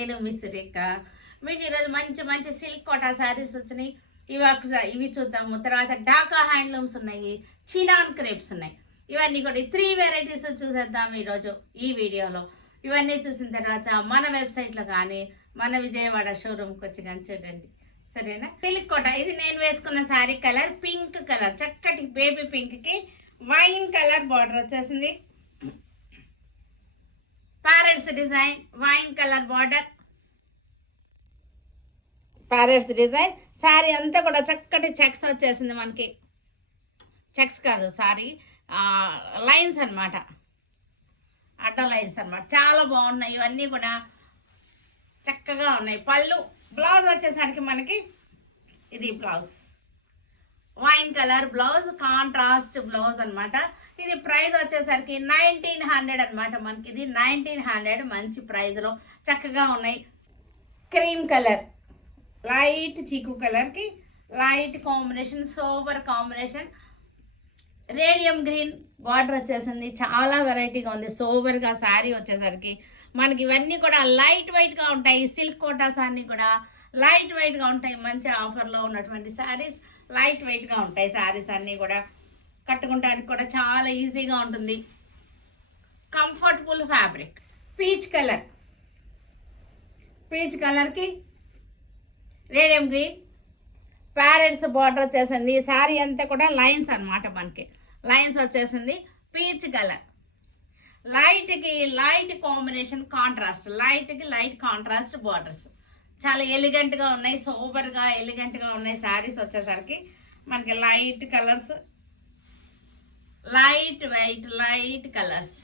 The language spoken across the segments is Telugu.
నేను మీ సురేఖ. మీకు ఈరోజు మంచి మంచి సిల్క్ కోటా శారీస్ వచ్చినాయి. ఇవి చూద్దాము. తర్వాత ఢాకా హ్యాండ్లూమ్స్ ఉన్నాయి, చినాన్ క్రేప్స్ ఉన్నాయి. ఇవన్నీ కూడా 3 వెరైటీస్ చూసేద్దాం ఈరోజు ఈ వీడియోలో. ఇవన్నీ చూసిన తర్వాత మన వెబ్సైట్లో కానీ మన విజయవాడ షోరూమ్కి వచ్చి కానీ చూడండి, సరేనా. సిల్క్ కోట, ఇది నేను వేసుకున్న శారీ కలర్ పింక్ కలర్, చక్కటి బేబీ పింక్కి వైన్ కలర్ బార్డర్ వచ్చేసింది. Parrots design, wine colour border, parrots design. Sari అంతా కూడా చక్కటి చెక్స్ వచ్చేసింది మనకి. చెక్స్ కాదు సారీ, లైన్స్ అనమాట, అడ్డ లైన్స్ అనమాట. చాలా బాగున్నాయి, ఇవన్నీ కూడా చక్కగా ఉన్నాయి. పళ్ళు, బ్లౌజ్ వచ్చేసరికి మనకి ఇది blouse, wine colour blouse, contrast blouse అనమాట. ఇది ప్రైస్ వచ్చేసరికి 1900 అనమాట. మనకి ఇది 1900, మంచి ప్రైస్లో చక్కగా ఉన్నాయి. క్రీమ్ కలర్, లైట్ చీకు కలర్కి light combination, sober combination. Radium green border వచ్చేసింది. చాలా వెరైటీగా ఉంది సోబర్గా శారీ వచ్చేసరికి. మనకి ఇవన్నీ కూడా లైట్ వెయిట్గా ఉంటాయి. సిల్క్ కోటాస్ అన్నీ కూడా లైట్ వెయిట్గా ఉంటాయి. మంచి ఆఫర్లో ఉన్నటువంటి శారీస్ లైట్ వెయిట్గా ఉంటాయి. శారీస్ అన్నీ కూడా కట్టుకోవడానికి కూడా చాలా ఈజీగా ఉంటుంది. Comfortable fabric. Peach colour, peach కలర్కి రేడియం గ్రీన్, ప్యారెట్స్ బార్డర్ వచ్చేసింది. శారీ అంతా కూడా లైన్స్ అనమాట, మనకి లైన్స్ వచ్చేసింది. పీచ్ కలర్, లైట్కి లైట్ కాంబినేషన్, కాంట్రాస్ట్, లైట్కి లైట్ కాంట్రాస్ట్ బార్డర్స్. చాలా ఎలిగెంట్గా ఉన్నాయి, సోబర్గా ఎలిగెంట్గా ఉన్నాయి శారీస్ వచ్చేసరికి. మనకి light colours, light white, light colours.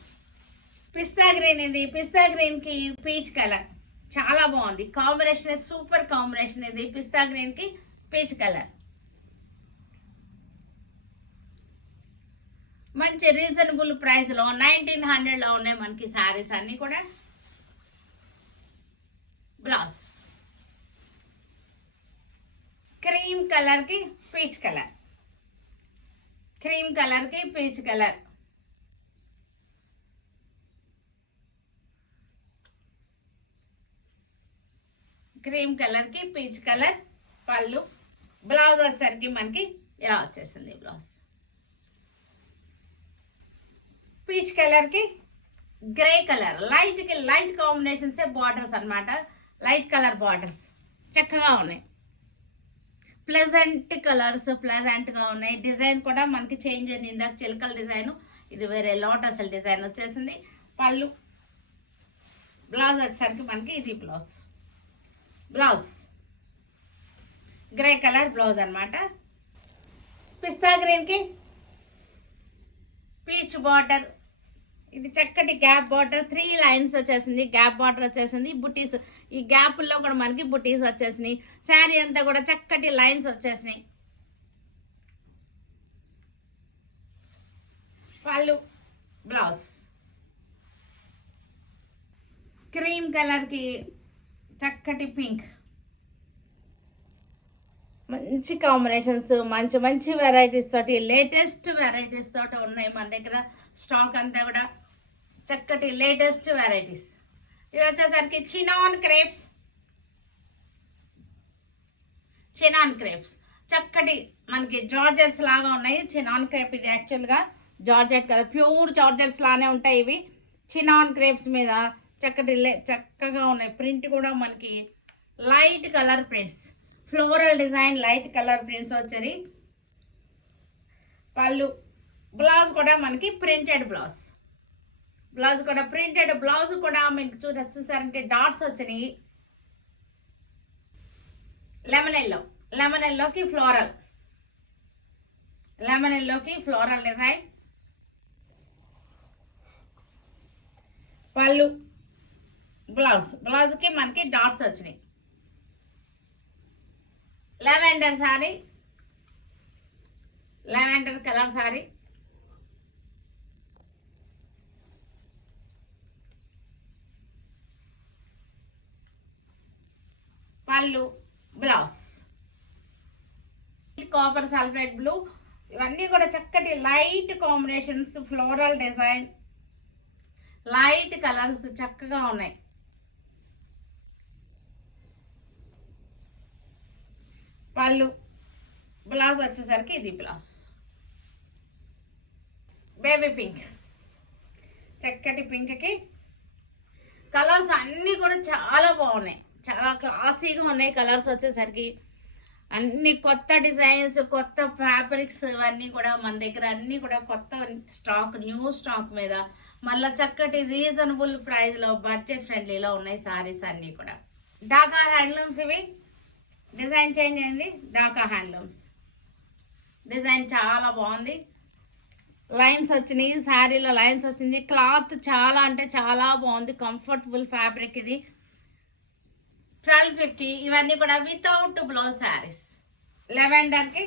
Pista green, ఇది పిస్తా గ్రీన్కి పీచ్ కలర్ చాలా బాగుంది కాంబినేషన్, సూపర్ కాంబినేషన్. ఇది పిస్తా గ్రీన్కి పీచ్ కలర్. మంచి రీజనబుల్ ప్రైస్లో 1900లో ఉన్నాయి మనకి శారీస్ అన్నీ కూడా. బ్లౌజ్ క్రీమ్ కలర్కి పీచ్ కలర్, క్రీమ్ కలర్కి పీచ్ కలర్. క్రీమ్ కలర్కి పీచ్ కలర్ పళ్ళు. బ్లౌజ్ వచ్చేసరికి మనకి ఇలా వచ్చేసింది బ్లౌజ్. పీచ్ కలర్కి గ్రే కలర్, లైట్కి లైట్ కాంబినేషన్సే బార్డర్స్ అనమాట. లైట్ కలర్ బార్డర్స్ చక్కగా ఉన్నాయి. ప్లెజెంట్ కలర్స్, ప్లెజెంట్గా ఉన్నాయి. డిజైన్ కూడా మనకి చేంజ్ అయింది. ఇందాక చిలకల డిజైన్, ఇది వేరే లోటస్ డిజైన్ వచ్చేసింది. పళ్ళు, బ్లౌజ్ వచ్చేసరికి మనకి ఇది blouse. Blouse grey colour blouse అనమాట. పిస్తా గ్రీన్కి పీచ్ బార్డర్, ఇది చక్కటి గ్యాప్ బార్డర్, 3 లైన్స్ వచ్చేసింది. గ్యాప్ బార్డర్ వచ్చేసింది. బుటీస్, ఈ గ్యాప్లో కూడా మనకి బుటీస్ వచ్చేసినాయి. శారీ అంతా కూడా చక్కటి లైన్స్ వచ్చేసినాయి. పళ్ళు, బ్లౌజ్ క్రీమ్ కలర్కి చక్కటి పింక్. మంచి కాంబినేషన్స్, మంచి మంచి వెరైటీస్ తోటి, లేటెస్ట్ వెరైటీస్ తోటి ఉన్నాయి మన దగ్గర. స్టాక్ అంతా కూడా చక్కటి లేటెస్ట్ వెరైటీస్. ఇది వచ్చేసరికి చినాన్ క్రేప్స్, చినాన్ క్రేప్స్ చక్కటి మనకి జార్జెట్స్ లాగా ఉన్నాయి. చినాన్ క్రేప్ ఇది యాక్చువల్గా జార్జెట్ కదా, ప్యూర్ జార్జెట్స్ లానే ఉంటాయి ఇవి. చినాన్ క్రేప్స్ మీద చక్కగా ఉన్నాయి. ప్రింట్ కూడా మనకి light colour prints, floral design, light colour prints వచ్చాయి. పళ్ళు, బ్లౌజ్ కూడా మనకి ప్రింటెడ్ బ్లౌజ్. బ్లౌజ్ కూడా ప్రింటెడ్ బ్లౌజ్ కూడా మీకు చూసారంటే డాట్స్ వచ్చినాయి. లెమన్ ఎల్లో, లెమన్ ఎల్లోకి ఫ్లోరల్, లెమన్ ఎల్లోకి ఫ్లోరల్ డిజైన్. పళ్ళు, బ్లౌజ్, బ్లౌజ్కి మనకి డాట్స్ వచ్చినాయి. Lavender sorry, lavender colour sorry. పళ్ళు, బ్లౌజ్ కాపర్ సల్ఫేట్ బ్లూ. ఇవన్నీ కూడా చక్కటి light combinations, floral design, light colours చక్కగా ఉన్నాయి. పళ్ళు. బ్లౌజ్ వచ్చేసరికి ఇది బ్లౌజ్. బేబీ పింక్, చక్కటి పింక్కి కలర్స్ అన్నీ కూడా చాలా బాగున్నాయి, చాలా క్లాసీగా ఉన్నాయి. కలర్స్ వచ్చేసరికి అన్ని కొత్త డిజైన్స్, కొత్త ఫ్యాబ్రిక్స్, ఇవన్నీ కూడా మన దగ్గర అన్నీ కూడా కొత్త స్టాక్, న్యూ స్టాక్ మీద మళ్ళీ చక్కటి రీజనబుల్ ప్రైస్లో, బడ్జెట్ ఫ్రెండ్లీలో ఉన్నాయి సారీస్ అన్నీ కూడా. ఢాకా హ్యాండ్లూమ్స్, ఇవి డిజైన్ చేంజ్ అయింది. ఢాకా హ్యాండ్లూమ్స్ డిజైన్ చాలా బాగుంది. లైన్స్ వచ్చినాయి, శారీలో లైన్స్ వచ్చింది. క్లాత్ చాలా అంటే చాలా బాగుంది, కంఫర్టబుల్ ఫ్యాబ్రిక్. ఇది 1250. ఇవన్నీ కూడా వితౌట్ బ్లౌజ్ శారీస్. లెవెండర్కి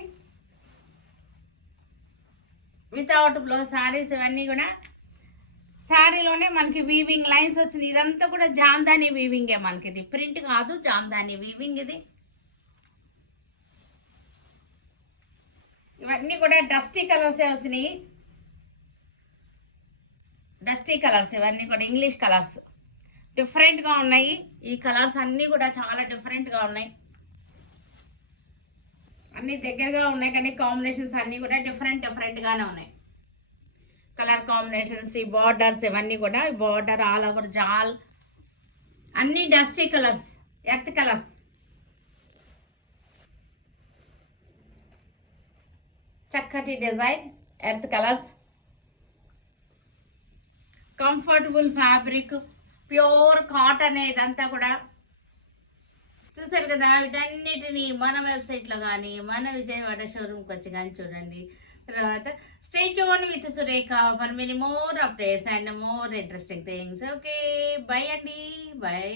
వితౌట్ బ్లౌజ్ శారీస్. ఇవన్నీ కూడా శారీలోనే మనకి వీవింగ్ లైన్స్ వచ్చింది. ఇదంతా కూడా జామ్దాని వీవింగే మనకి, ఇది ప్రింట్ కాదు, జామ్దాని వీవింగ్ ఇది. ఇవన్నీ కూడా డస్టీ కలర్సే వచ్చినాయి, డస్టీ కలర్స్. ఇవన్నీ కూడా ఇంగ్లీష్ కలర్స్, డిఫరెంట్గా ఉన్నాయి. ఈ కలర్స్ అన్నీ కూడా చాలా డిఫరెంట్గా ఉన్నాయి, అన్నీ దగ్గరగా ఉన్నాయి, కానీ కాంబినేషన్స్ అన్నీ కూడా డిఫరెంట్గానే ఉన్నాయి. కలర్ కాంబినేషన్స్, ఈ బార్డర్స్ ఇవన్నీ కూడా, ఈ బార్డర్ ఆల్ ఓవర్ జాల్ అన్నీ డస్టీ కలర్స్, ఎర్త్ కలర్స్. చక్కటి design, earth colours, comfortable fabric, pure cotton. ఇదంతా కూడా చూసారు కదా. వీటన్నిటిని మన వెబ్సైట్లో కానీ, మన విజయవాడ షోరూమ్కి వచ్చి కానీ చూడండి. తర్వాత stay tune with Surekha for many more updates and more interesting things. Okay, by అండి, బై.